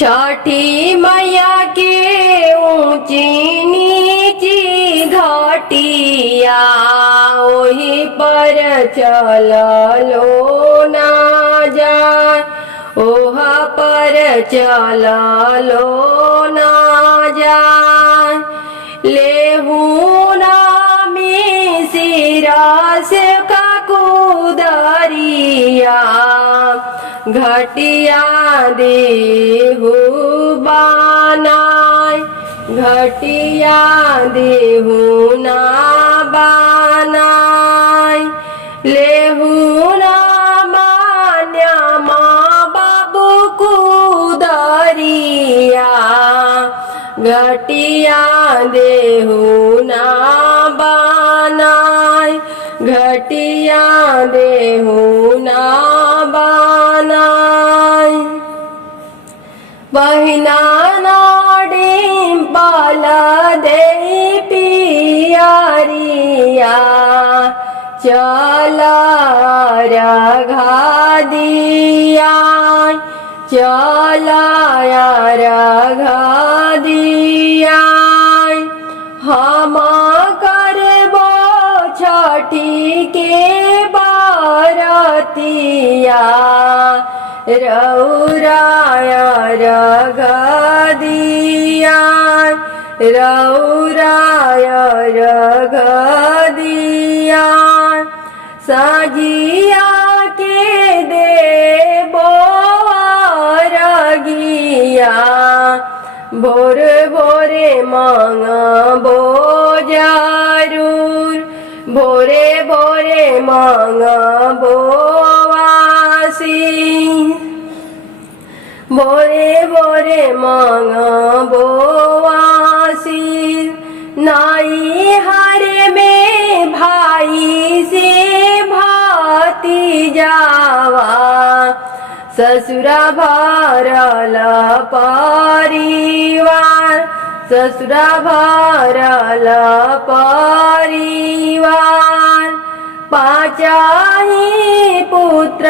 छठी मैया के ऊंची नीची घाटिया ओही पर चललो ना जाय, ओहा पर चललो ना जाय। लेहू नामी सिरा से काकुदरिया घटिया देहु बनाय, घटिया देहु ना बनाय। लेहु ना मान्या माँ बाबू कुदरिया घटिया देहु ना बनाय, घटिया देहु ना बनाय। बहिना नाडिम पाला दे पियरिया चला रघा दिया, चला रघा दिया। हम करबो छठी के बारतिया रौराया रघ दिया, रौराया रघ दिया। साजिया के देबो रगिया भोर भोरे मांगबो जरूर, भोरे भोरे मांगबो वासी, भोरे भोरे मांगबो वासी। नाई हरे में भाई से भाती जावा, ससुरा भरल परिवार, ससुरा भरल परिवार। पाचाही पुत्र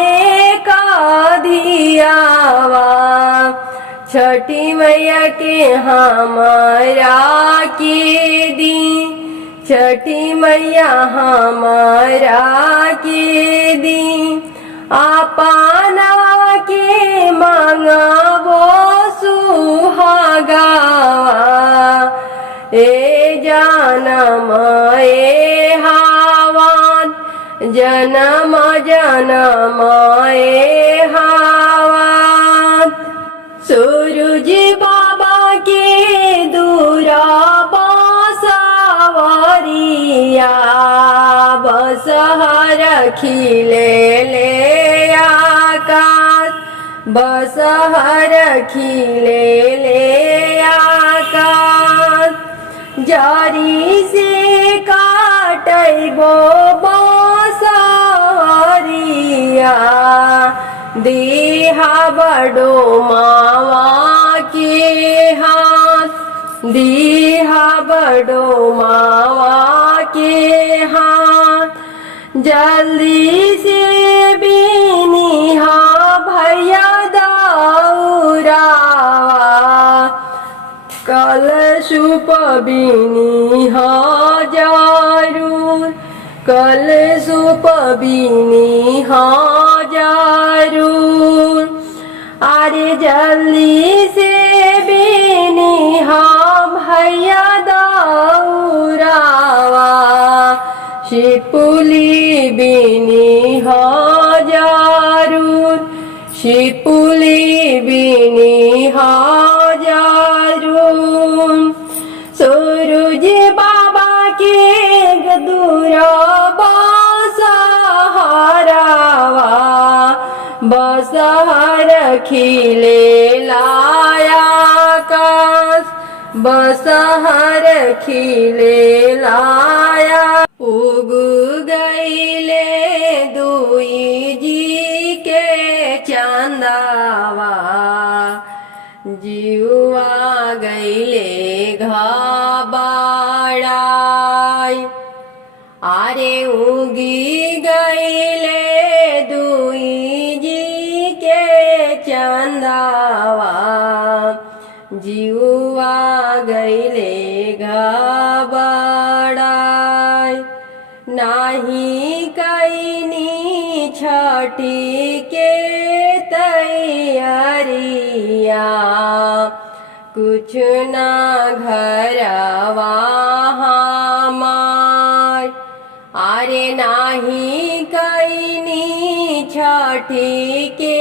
एक धियावा, छठी मैया के हमारा के दी, छठी मैया हमारा के दी। आपना के मांगबो सुहागावा, ए जनम ए हावान, जनम जनम ए हावान। सूरज बाबा के दूरा बांसवरिया बसहर खिले ले आकाश, बसहर खिले ले आकाश। जरी से काटबो बांसवरिया देहा बड़ो मावा के हाथ, देहा बड़ो मावा के हाथ। जल्दी से बीनिहा भैया दौरावा, कल सुप बीनिहा जरूर, कल सुप बीनिहा जरूर। अरे जल्दी से बीनिहा भैया दौरावा, शिपुली बीनिहा जरूर, शिपुली बीनिहा जरूर। सूरज बाबा के गदूरा बांसहरावा, बसहर खिले लाया आकाश, बसहर खिले लाया। उग गईले दुई जी के चंदावा, जीवा गईले घबाड़ाई। आरे उगी गईले दुई जी के चंदावा, जीवा गईले घबराय। नाही कईनी छठी के तैयारिया, कुछ ना घरवा हमार। अरे नाही कईनी छठी के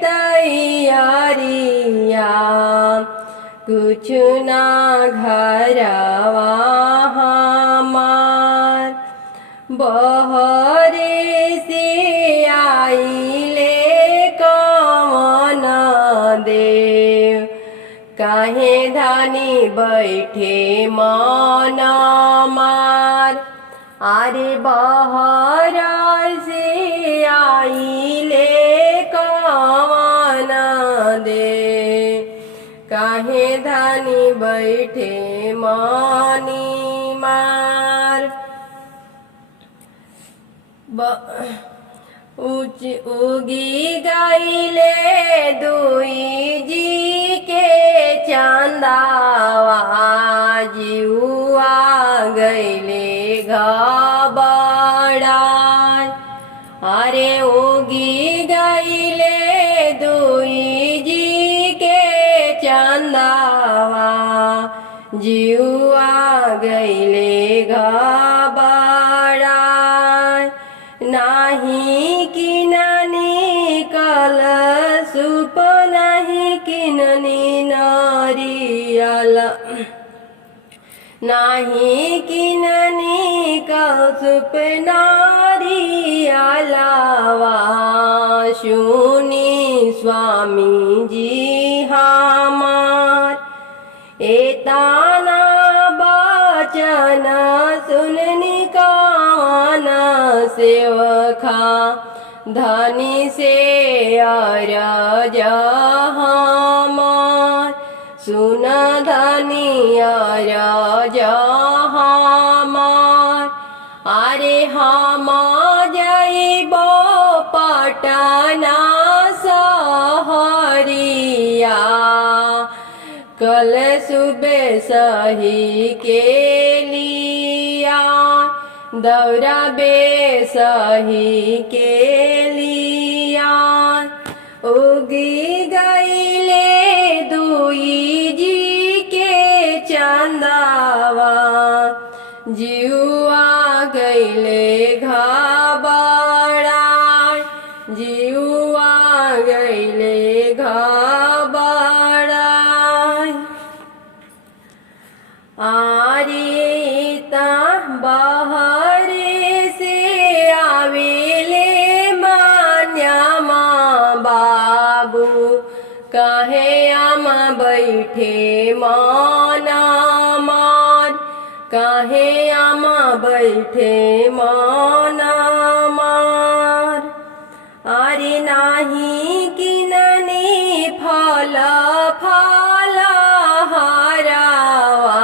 तैयारिया, कुछ ना घरवा हमार। बहरे से आइले कवन देव, काहे धानी बैठे मन मार। अरे बहर से आइले कवन देव, काहे धानी बैठे मनी मार। उगी गईले दुई जी के चंदावा, जीवा गईले घबराय। अरे उगी गईले दुई जी के चंदावा, जीवा गईले घबराय। नाही किननी कल सुप, नाही किननी नारियल, नाही किननी कलसुप नारियलवा। सुनी स्वामी जी हमार, एताना बचन सुननी कवन सेवखा, धनी से अरज हमार। सुन धनी अरज हमार। अरे हम जइबो पटना सहरिया, कल सुबह सही के लिया, दौरा बेसही के लिया। उगी गईले दुई जी के चंदावा, जीवा गईले घबराय, जीवा गईले घबराय। आरिता बहरे से आवेले मान्यामा बाबू, काहे आम बैठे मन मार। काहे आम बैठे मन मार। अरे नाही किननी फल फल हरावा,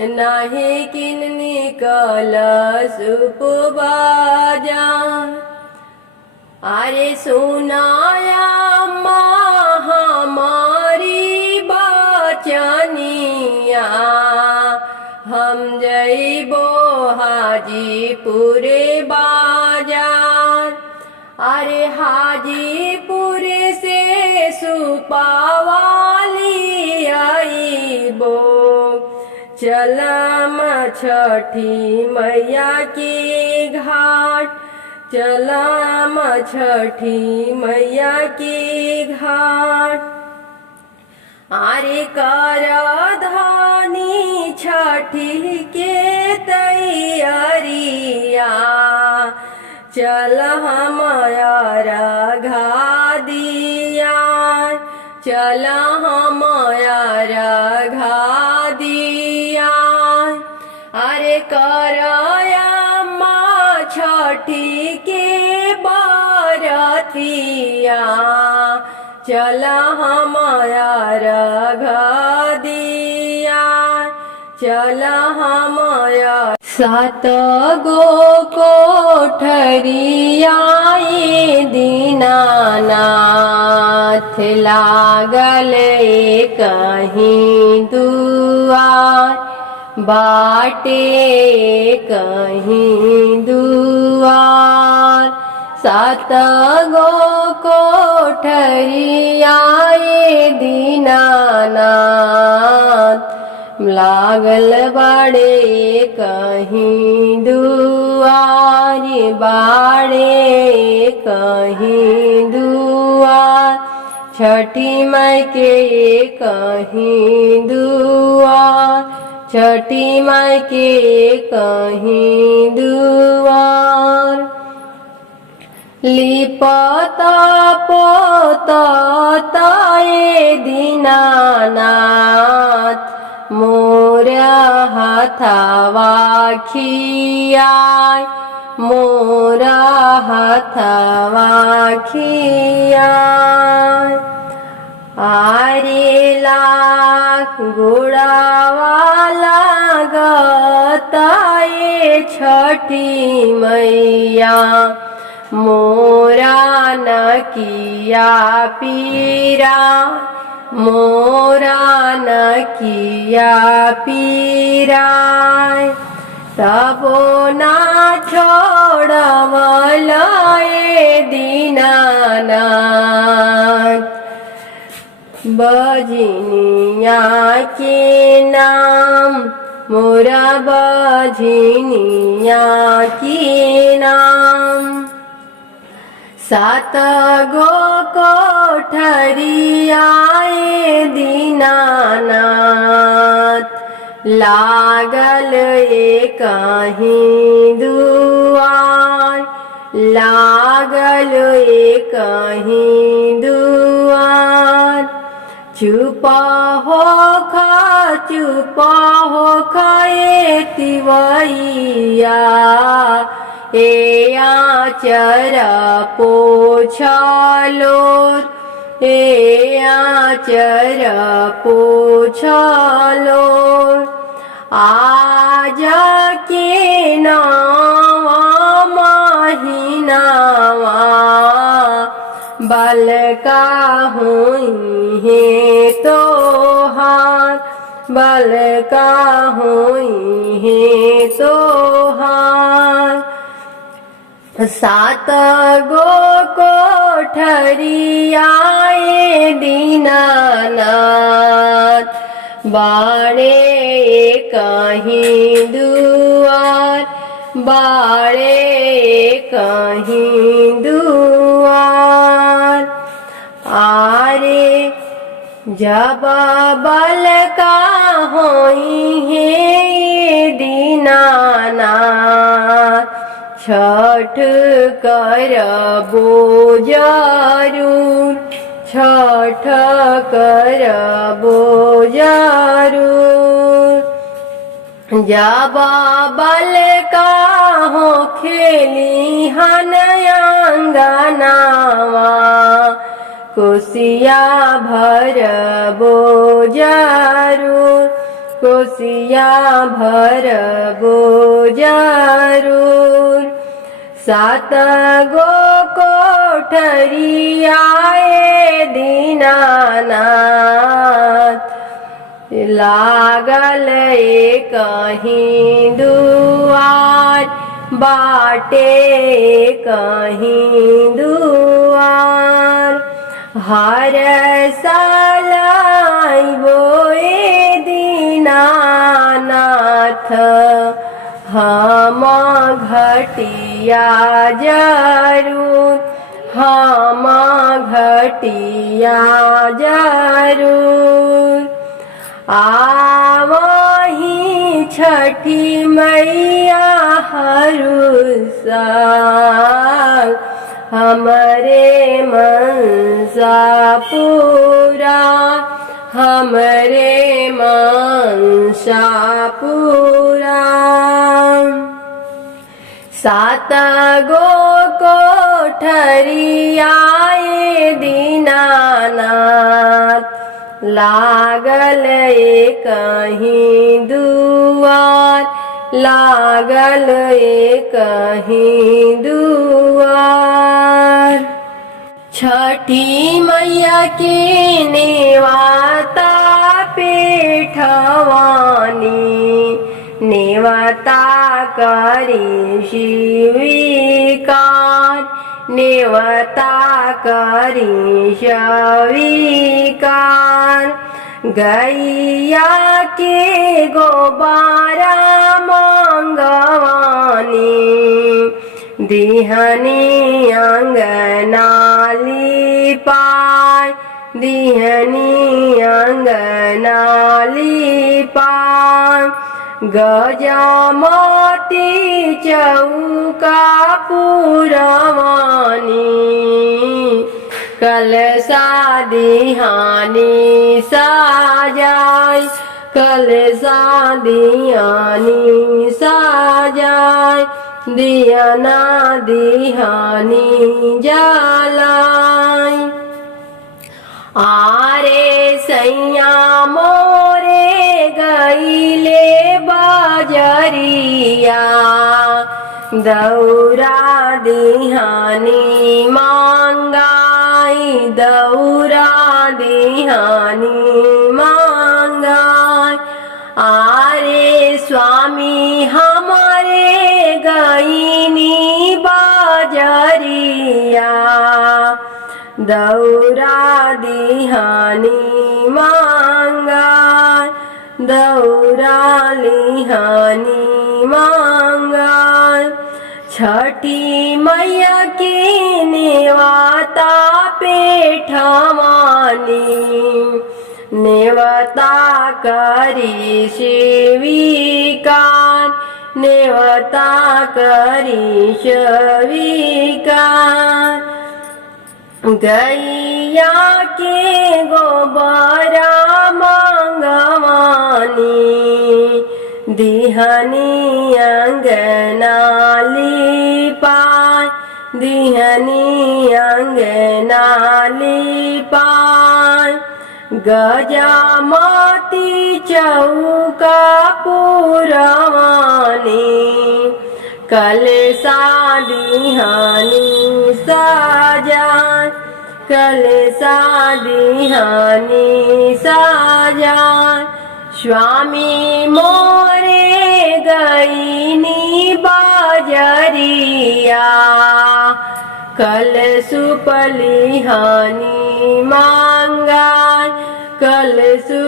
नाही किननी कलशुप बाजार। अरे सुनाया हमारी बचनिया, हम जइबो हाजीपुर बाजार। अरे हाजीपुर से सुपावाली आइबो, चलम छठी मैया की घाट, चलम छठी मैया की घाट। अरे कर धानी छठी के तैयारिया, चल हमारा घा दिया, चल हमारा घा दिया। अरे करया माँ छठी के बरतिया, चल हमारा घा दिया, चल हमारा। सात गो कोठरियाए दीनानाथ लागल कहीं दुआर बाटे कहीं दुआर सात गो कोठरियाए दीनानाथ लागल बड़े कहीं दुआर बाड़े कहीं दुआर छठी माई के कहीं दुआर छठी माई के कहीं दुआर लिपता पोतताए दीनानाथ मोरा हथवा खियाय मोरा हथवा खियाय आरेला गुड़ावाला गताए छठी मैया मोरा नकिया पीरा मोरा नकिया पीराय तबो ना छोड़वलाए दीनानाथ बजनिया के नाम मोरा बजनिया के नाम सात गो कोठरियाए दीनानाथ लागल कहीं दुआर लागल कहीं दुआर चुपा हो खाए तिवैया ए आचर पोछलो ए आचर पोछलो आज के नावा महीनावा बलका हुई है तोहार बलका हुई है तोहार सात गो कोठरियाए दीनानाथ बाड़े कहीं दुआर बाड़े कहीं दुआर आरे जब बलका होई है दीनानाथ छठ करबो जरूर छठ करबो जरूर जब बलका हो खेली हनयांगनावा कोसिया भरबो जरूर कोसिया भरबो जरूर सात गो कोठरियाए दीनानाथ लागल कहीं दुआर बाटे कहीं दुआर हर साल आइबो दीनानाथ हम घटिया जरूर हम घटिया जरूर आवही छठी मैया हरु साल हमरे मनसा पूरा हमरे मनसा पूरा सात गो कोठरियाए दीनानाथ लागल कहीं दुआर लागल एकहीं दुआर। छठी मैया के नेवाता पेठवानी, नेवता करी स्वीकार, नेवता करी स्वीकार। गैया के गोबारा मांगवानी, दिहनी अंगनाली पाय, दिहनी अंगनाली पाय। गजामती चौका पुरवानी, कलशा दिहानी साजाय, कलशा दिहानी साजाय। दियाना दिहानी जलाय। आरे सैया मोरे गईले बाजरिया, दौरा दिहानी मांगाई, दौरा दिहानी मांगाई। आरे स्वामी हमारे गईनी बाजरिया, दौरा दिहानी मांगाय, दौरा लिहानी मांगाय। छठी मैया के नेवाता पेठवानी, नेवता करी स्वीकार, नेवता करी स्वीकार। गैया के गोबरा मांगवानी, दिहनी अंगनाली पाय, दिहनी अंगनाली पाय। गजामती चौका पुरवानी, कलशा दिहानी साजाय, कलशा दिहानी साजाय। स्वामी मोरे गईनी बाजरिया, कलशुपलिहानी मांगाय, कलशुपलिहानी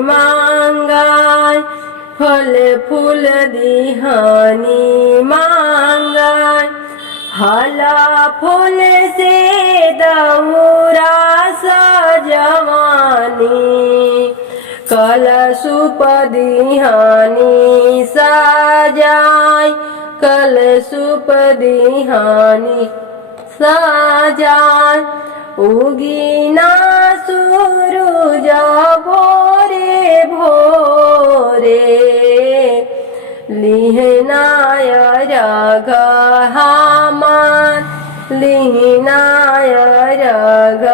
मांगाय। फल फूल दिहानी मांगाय, फला फूल से दौरा सजवानी, कलशुप दिहानी सजाय, कलशुप दिहानी सजाय। उगीना सूरज भोरे भोरे, लिहनाय रघ हामान, लिहनाय रघ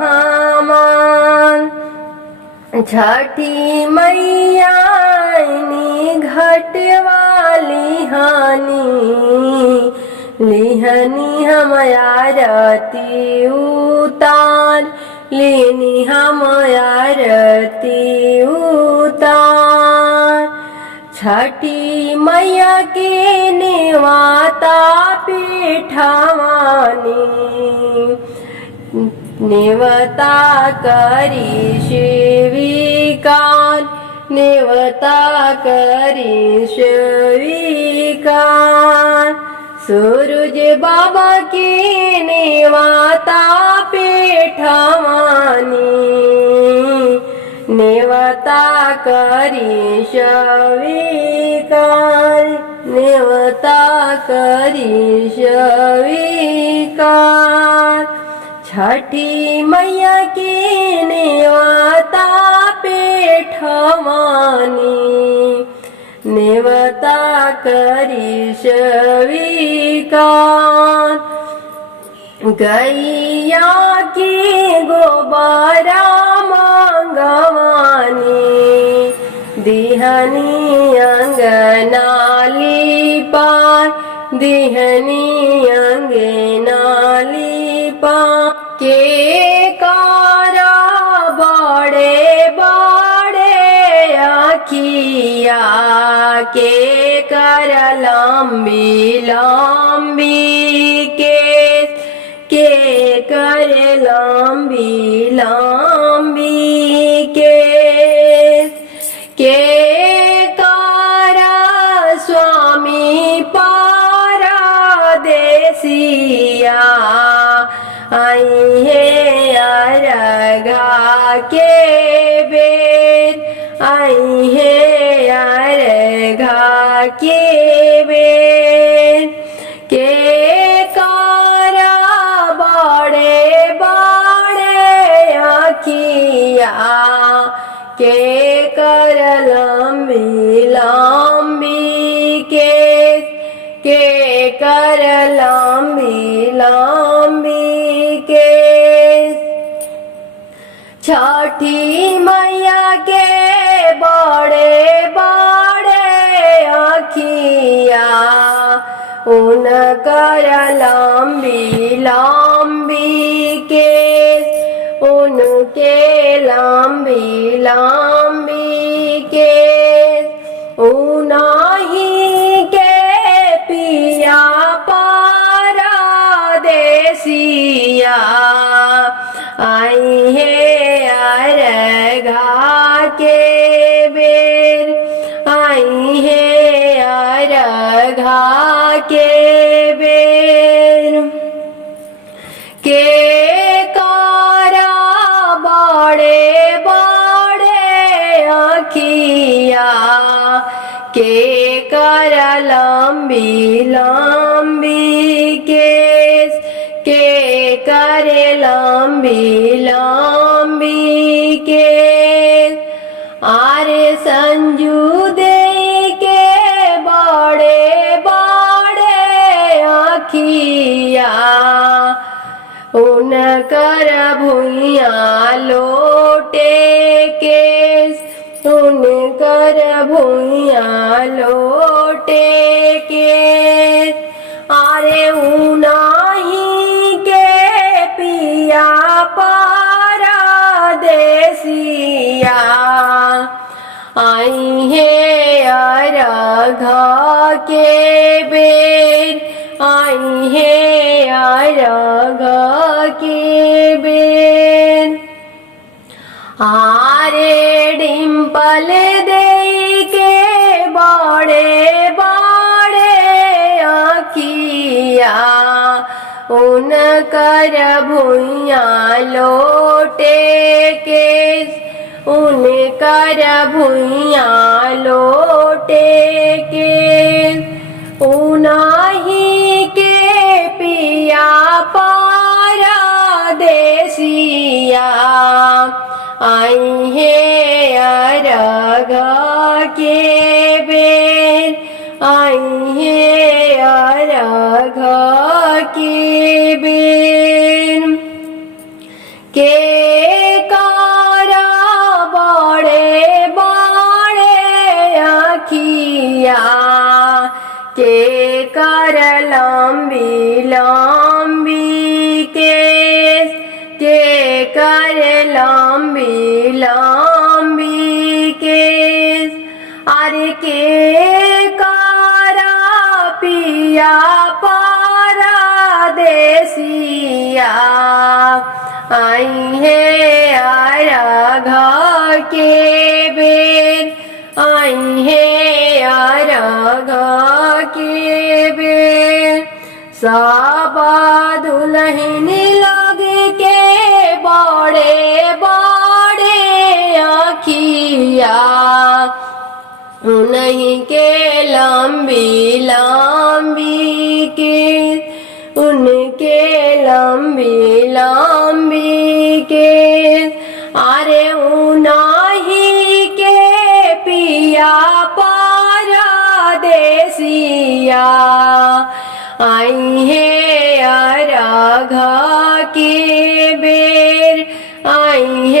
हामान। छठी मैया घट वाली हानी, लिहनी हम आरती उतार, लिहनी हम आरती उतार। छठी मैया के नेवाता पेठवानी, नेवता करी स्वीकार, नेवता करी स्वीकार। सूरज बाबा के नेवाता पेठवानी, नेवता करी स्वीकार, नेवता करी स्वीकार। छठी मैया के नेवता पेठवानी, नेवता करी स्वीकार। गैया के गोबरा मांगवानी, दिहनी लिहनी अंगना लिपा के कारा बड़े बड़े अखिया के कर लंबी लंबी के कर लंबी लंबी के कारा स्वामी पारदेसिया आई है अरघा के बेर आई है अरघा के बेर के कारा बड़े बड़े अखिया के कर लंबी लंबी के कर लंबी लंबी के छठी मैया के बड़े बड़े अखिया उन कर लंबी लंबी के उनके लंबी लंबी के उनाही के पिया पारदेसिया आई है अरघा के बेर आई है अरघा के बेर के कारा बड़े बड़े अखिया के कर लंबी लंबी के कर लंबी लंबी के आरे संजू दे के बड़े बड़े अखिया उन कर भुइया लोटे के उन कर भुइया लोटे के आरे उनाही के पिया पारदेसिया आई है अरघा के बेर आई है अरघा के बेर आरे डिम्पल दे के बड़े बड़े अखिया उन कर भुइया लोटे के उन कर भुइया लोटे के उनाही के पिया पारदेसिया आई है अरघा के बेर आई है अरघा के बेर के कारा बड़े बड़े अखिया के कर लंबी लंबी के कर लंबी लंबी के अरे के कारा पिया पारदेसिया आई है अरघा के बेर आई है अरघा के बेर साबा दुल्हन लग के बड़े बड़े अखिया उन्हीं के लंबी लंबी के उनके लंबी लंबी के अरे उनाही के पिया पारदेसिया आई है अरघा के बेर आई है